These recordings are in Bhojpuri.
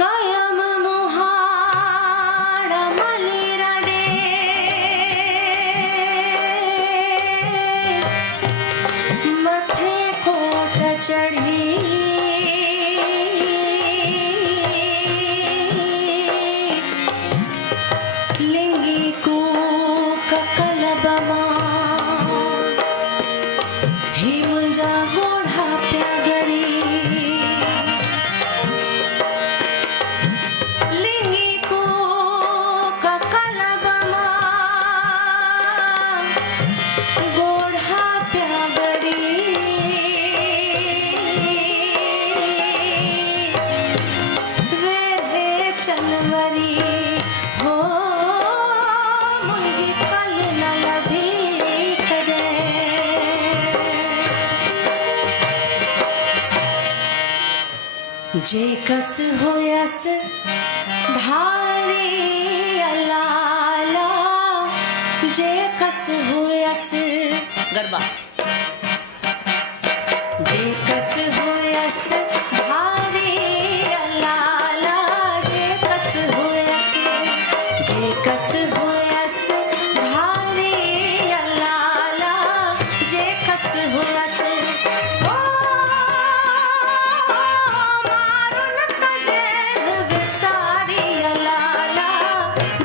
कायम मुहाड़ मलिरडे मथे कोट चढ़ी लिंगी कूक कलबमा ही मुंजा गोढ़ा प्यागरी लिंगी कूक कलबमा गोढ़ा प्यागरी वेरे चनवरी हो मुंजी कल न लधी करे जे कस होयस धारी अलाला जे कस होयस गरबा जे कस होयस धारी अलाला जे कस होयस धारी अलाला जे कस होयस ओ मारुन कदे विसारी अलाला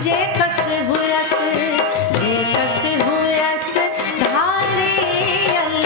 जे कस होयस धारी अलाला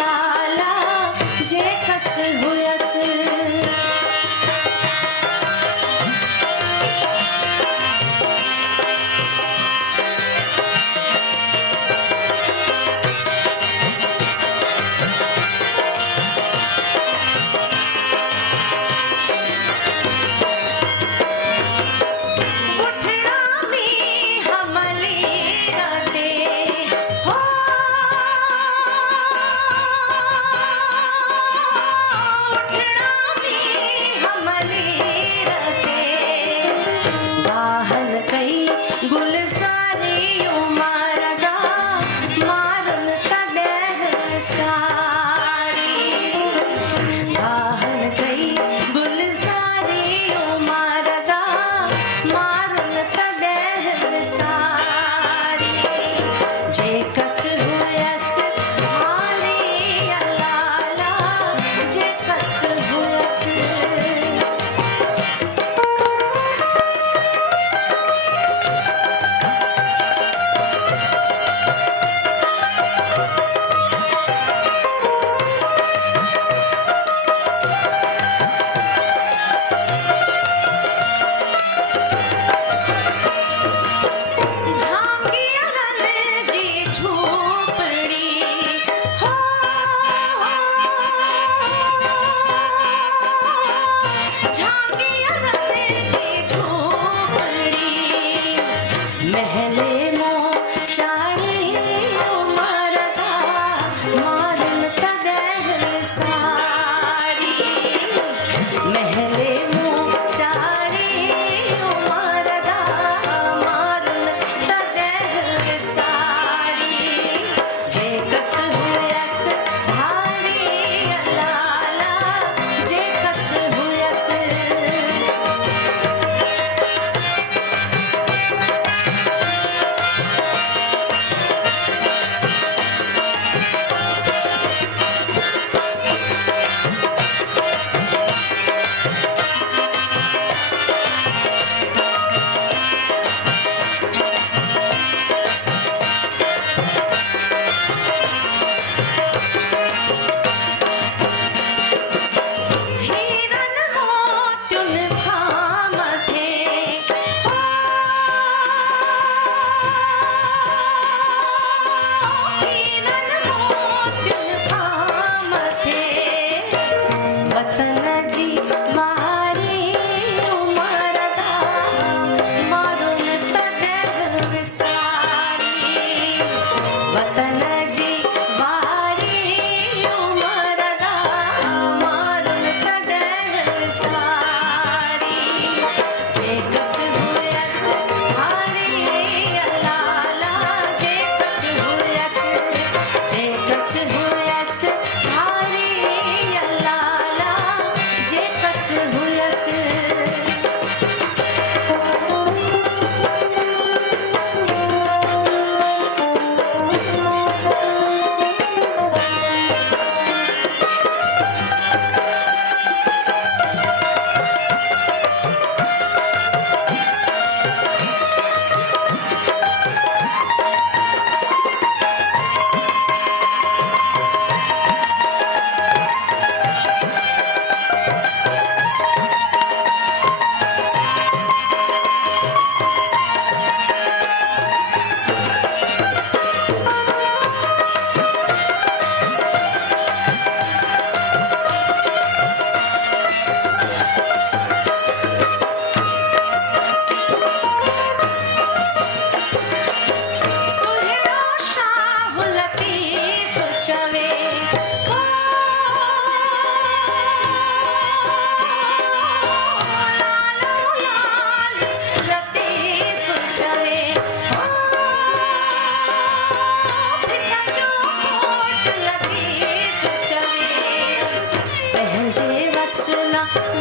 चवे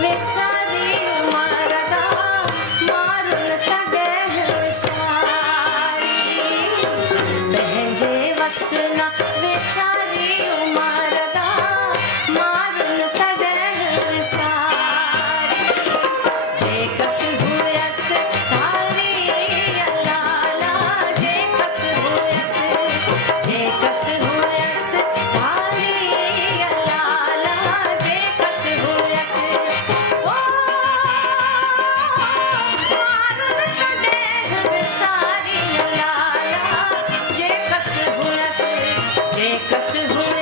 वेचारी मरदा मारुन तॾहिं विसारी पंहिंजे वसना वेचारी मरदा मारुन तॾहिं विसारी जेकस हुयसि धारी लाला जेकस हुयसि धारी लाला जेकस हुयसि जेकस हुयसि